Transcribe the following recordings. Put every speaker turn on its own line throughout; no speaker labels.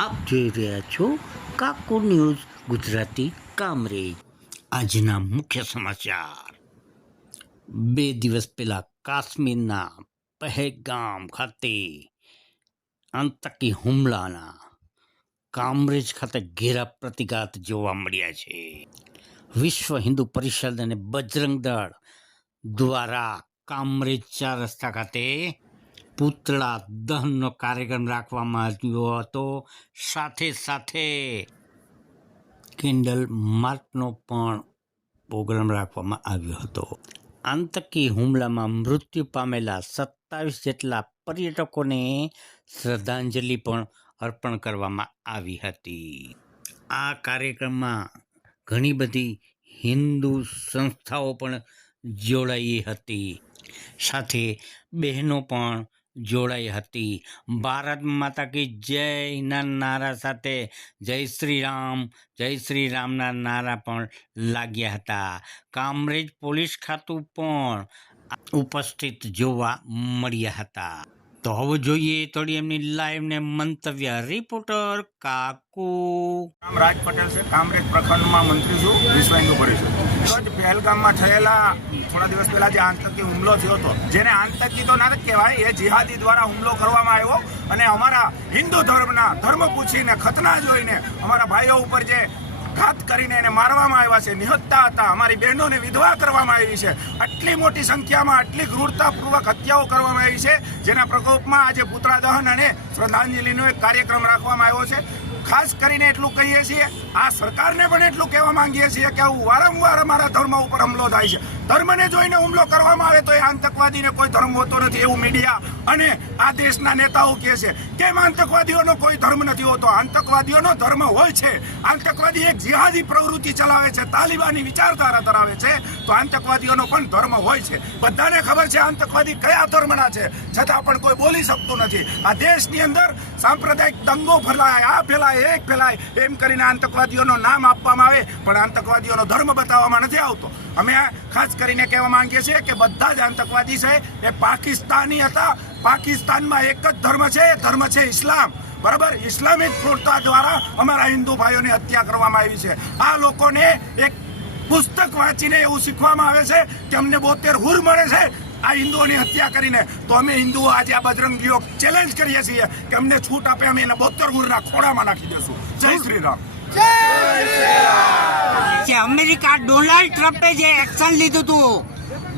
આપ જોઈ રહ્યા છો કાકો ન્યૂઝ ગુજરાતી કામરેજ. આજના મુખ્ય સમાચાર. બે દિવસ પહેલા કાશ્મીરના પહેગામ ખાતે આતંકી હુમલાના કામરેજ ખાતે ઘેરા પ્રતિઘાત જોવા મળ્યા છે. વિશ્વ હિન્દુ પરિષદ અને બજરંગ દળ દ્વારા કામરેજ ચાર રસ્તા ખાતે પૂતળા દહનનો કાર્યક્રમ રાખવામાં આવ્યો હતો. સાથે સાથે કિન્ડલ માર્ચનો પણ પ્રોગ્રામ રાખવામાં આવ્યો હતો. આતંકી હુમલામાં મૃત્યુ પામેલા સત્તાવીસ જેટલા પર્યટકોને શ્રદ્ધાંજલિ પણ અર્પણ કરવામાં આવી હતી. આ કાર્યક્રમમાં ઘણી બધી હિન્દુ સંસ્થાઓ પણ જોડાઈ હતી. સાથે બહેનો પણ જોડાઈ હતી. ભારત માતા કી જયના નારા સાથે જય શ્રી રામ, જય શ્રી રામના નારા પણ લાગ્યા હતા. કામરેજ પોલીસ ખાતું પણ ઉપસ્થિત જોવા મળ્યા હતા. તો હવે જોઈએ થોડી એમની લાઈવ ને મંતવ્ય. રિપોર્ટર કાકુ.
નામ રાજ પટેલ છે. કામરેજ પ્રખંડમાં મંત્રી છું. વિશ્વ હિન્દુ પરિષદ. રોજ પહેલગામમાં થયેલા થોડા દિવસ પહેલા જે આતંકી હુમલો થયો હતો, જેને આતંકી તો ના કહેવાય, એ જિહાદી દ્વારા હુમલો કરવામાં આવ્યો. અને અમારા હિન્દુ ધર્મના ધર્મ પૂછીને, ખતના જોઈને અમારા ભાઈઓ ઉપર જે ઘાત કરીને એને મારવામાં આવ્યા છે. નિહત્તા હતા. અમારી બહેનોને વિધવા કરવામાં આવી છે. આટલી મોટી સંખ્યામાં આટલી ક્રૂરતાપૂર્વક હત્યાઓ કરવામાં આવી છે, જેના પ્રકોપમાં આજે પુતળા દહન અને શ્રદ્ધાંજલિનો એક કાર્યક્રમ રાખવામાં આવ્યો છે. ખાસ કરીને એટલું કહીએ છીએ, આ સરકારને પણ એટલું કહેવા માંગીએ છીએ કે આવું વારંવાર અમારા ધર્મ ઉપર હુમલો થાય છે. ધર્મને જોઈને હુમલો કરવામાં આવે તો એ આતંકવાદીને કોઈ ધર્મ હોતો નથી એવું મીડિયા અને આ દેશના નેતાઓ કહે છે. કેમ આતંકવાદીઓનો કોઈ ધર્મ નથી હોતો? આતંકવાદીઓનો ધર્મ હોય છે. આતંકવાદી એક જિહાદી પ્રવૃત્તિ ચલાવે છે, તાલિબાની વિચારધારા ધરાવે છે, તો આતંકવાદીઓનો પણ ધર્મ હોય છે. બધાને ખબર છે આતંકવાદી કયા ધર્મના છે, છતાં પણ કોઈ બોલી શકતું નથી. આ દેશની અંદર સાંપ્રદાયિક દંગો ફેલાય, આ ફેલાય એક ફેલાય, એમ કરીને આતંકવાદીઓનો નામ આપવામાં આવે. પણ આતંકવાદીઓનો ધર્મ બતાવવામાં નથી આવતો. અમે ખાસ કરીને કહેવા માંગીએ છીએ કે બધા જ આતંકવાદી છે એ પાકિસ્તાની હતા. પાકિસ્તાનમાં એક જ ધર્મ છે એ ધર્મ છે ઇસ્લામ. બરાબર? ઇસ્લામિક ક્રૂરતા દ્વારા અમારા હિન્દુ ભાઈઓની હત્યા કરવામાં આવી છે. આ લોકોને એક પુસ્તક વાંચીને એવું શીખવામાં આવે છે કે અમને બોતેર હુર મળે છે આ હિન્દુઓની હત્યા કરીને. તો અમે હિન્દુઓ આજે આ બજરંગીઓ ચેલેન્જ કરીએ છીએ કે અમને છૂટ આપે અમે એને બોતેર હુરના ખોડામાં નાખી દેશું. જય શ્રી રામ.
કે અમેરિકા ડોનાલ્ડ ટ્રમ્પે જે એક્શન લીધું હતું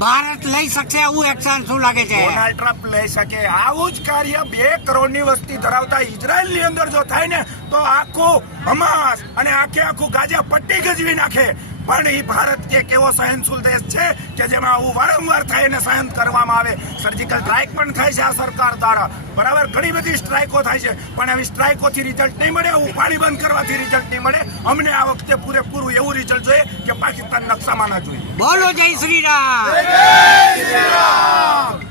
ભારત લઈ શકશે આવું એક્શન શું લાગે છે?
ડોનાલ્ડ ટ્રમ્પ લઈ શકે. આવું જ કાર્ય બે કરોડની વસ્તી ધરાવતા ઇઝરાયલની અંદર જો થાય ને તો આખું હમાસ અને આખે આખું ગાજા પટ્ટી ગજવી નાખે. પણ એ ભારત કે કેવો સહનશીલ દેશ છે કે જેમાં આવું વારંવાર થઈને સહન કરવામાં આવે. સર્જિકલ સ્ટ્રાઇક પણ થાય છે આ સરકાર દ્વારા. બરાબર? ઘણી બધી સ્ટ્રાઇકો થાય છે. પણ આવી સ્ટ્રાઇકોથી રિઝલ્ટ નહીં મળે એવું પાણી બંધ કરવાથી રિઝલ્ટ નહીં મળે. અમને આ વખતે પૂરેપૂરું એવું રિઝલ્ટ જોઈએ કે પાકિસ્તાન નકશામાં ના જોઈએ.
બોલો જય શ્રી રામ. જય શ્રી રામ!